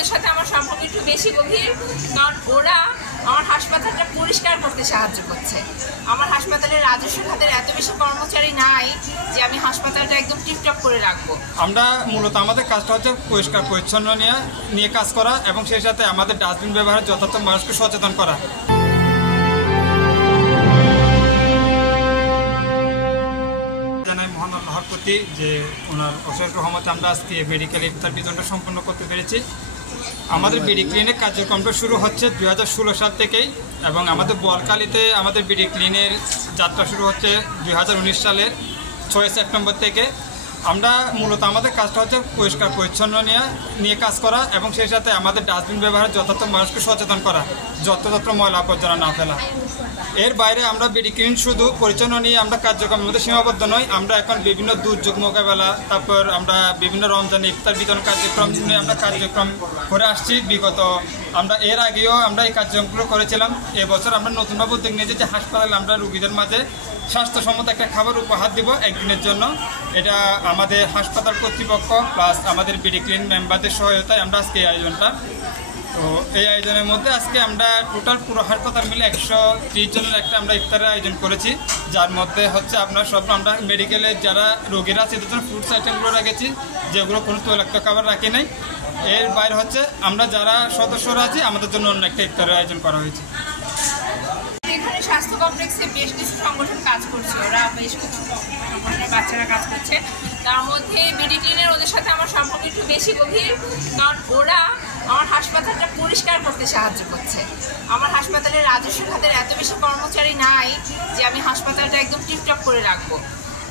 ওদের সাথে আমার সম্পর্ক একটু বেশি গভীর, কারণ ওরা আমার হাসপাতালটা পরিষ্কার করতে সাহায্য করছে। আমার হাসপাতালের রাজস্ব খাতের এত বেশি কর্মচারী নাই যে আমি হাসপাতালটা একদম টিপটপ করে রাখবো। আমরা মূলত আমাদের কাজটা হচ্ছে পরিষ্কার পরিচ্ছন্ন নিয়ে কাজ করা এবং সেই সাথে আমাদের ডাস্টবিন ব্যবহারে যথার্থ মানুষকে সচেতন করা। জানাই মহান আল্লাহর প্রতি যে ওনার অশেষ রহমতে আমরা আজকে মেডিকেল ইফতার বিতরণটা সম্পন্ন করতে পেরেছি। আমাদের বিডি ক্লিনিক কার্যক্রমটা শুরু হচ্ছে 2016 সাল থেকেই এবং আমাদের বলকালিতে আমাদের বিডি ক্লিনের যাত্রা শুরু হচ্ছে 2019 সালের 6 সেপ্টেম্বর থেকে। আমরা মূলত আমাদের কাজটা হচ্ছে পরিষ্কার পরিচ্ছন্ন নিয়ে কাজ করা এবং সেই সাথে আমাদের ডাস্টবিন ব্যবহারে যথার্থ মানুষকে সচেতন করা, যত্র ময়লা আবর্জনা না ফেলা। এর বাইরে আমরা বিডি ক্লিনিক শুধু পরিচ্ছন্ন নিয়ে আমরা কার্যক্রমের মধ্যে সীমাবদ্ধ নই, আমরা এখন বিভিন্ন দুর্যোগ মোকাবেলা, তারপর আমরা বিভিন্ন রমজান ইফতার বিতরণ কার্যক্রম নিয়ে আমরা কার্যক্রম করে আসছি। আমরা এর আগেও আমরা এই কার্যক্রমগুলো করেছিলাম। এবছর আমরা নতুনভাবে উদ্যোগ নিয়েছি যে হাসপাতালে আমরা রোগীদের মাঝে স্বাস্থ্যসম্মত একটা খাবার উপহার দিব একদিনের জন্য। এটা আমাদের হাসপাতাল কর্তৃপক্ষ প্লাস আমাদের বিডি ক্লিন মেম্বারদের সহায়তায় আমরা আজকে এই আয়োজনটা। তো এই আয়োজনের মধ্যে আজকে আমরা টোটাল পুরো হাসপাতাল মিলে 130 জনের একটা আমরা ইফতারের আয়োজন করেছি, যার মধ্যে হচ্ছে আপনার সব আমরা মেডিকেলের যারা রোগীরা আছে তাদের জন্য ফুডস আইটেমগুলো রেখেছি, যেগুলো কোনো তৈলাক্ত খাবার রাখি নাই। এর বাইরে হচ্ছে আমরা যারা সদস্যরা আছি আমাদের জন্য অন্য একটা ইফতারের আয়োজন করা হয়েছে। এখানে স্বাস্থ্য কমপ্লেক্সে বেশ কিছু সংগঠন কাজ করছে, ওরা বেশ কিছু সংগঠনের বাচ্চারা কাজ করছে। তার মধ্যে বিডি ক্লিনের ওদের সাথে আমার সম্পর্ক একটু বেশি গভীর, কারণ ওরা আমার হাসপাতালটা পরিষ্কার করতে সাহায্য করছে। আমার হাসপাতালের রাজস্ব খাতের এত বেশি কর্মচারী নাই যে আমি হাসপাতালটা একদম টিপটপ করে রাখবো।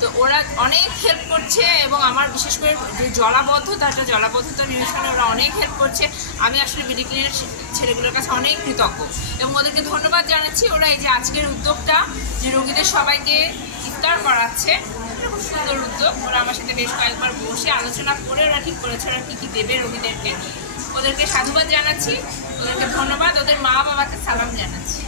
তো ওরা অনেক হেল্প করছে এবং আমার বিশেষ করে যে জলাবদ্ধতা নিরসনে ওরা অনেক হেল্প করছে। আমি আসলে বিডি ক্লিনের ছেলেগুলোর কাছে অনেক কৃতজ্ঞ এবং ওদেরকে ধন্যবাদ জানাচ্ছি। ওরা এই যে আজকের উদ্যোগটা যে রোগীদের সবাইকে ইফতার করাচ্ছে, খুব সুন্দর উদ্যোগ। ওরা আমার সাথে বেশ কয়েকবার বসে আলোচনা করে ওরা ঠিক করেছে ওরা কী কী দেবে রোগীদেরকে। ওদেরকে সাধুবাদ জানাচ্ছি, ওদেরকে ধন্যবাদ, ওদের মা বাবাকে সালাম জানাচ্ছি।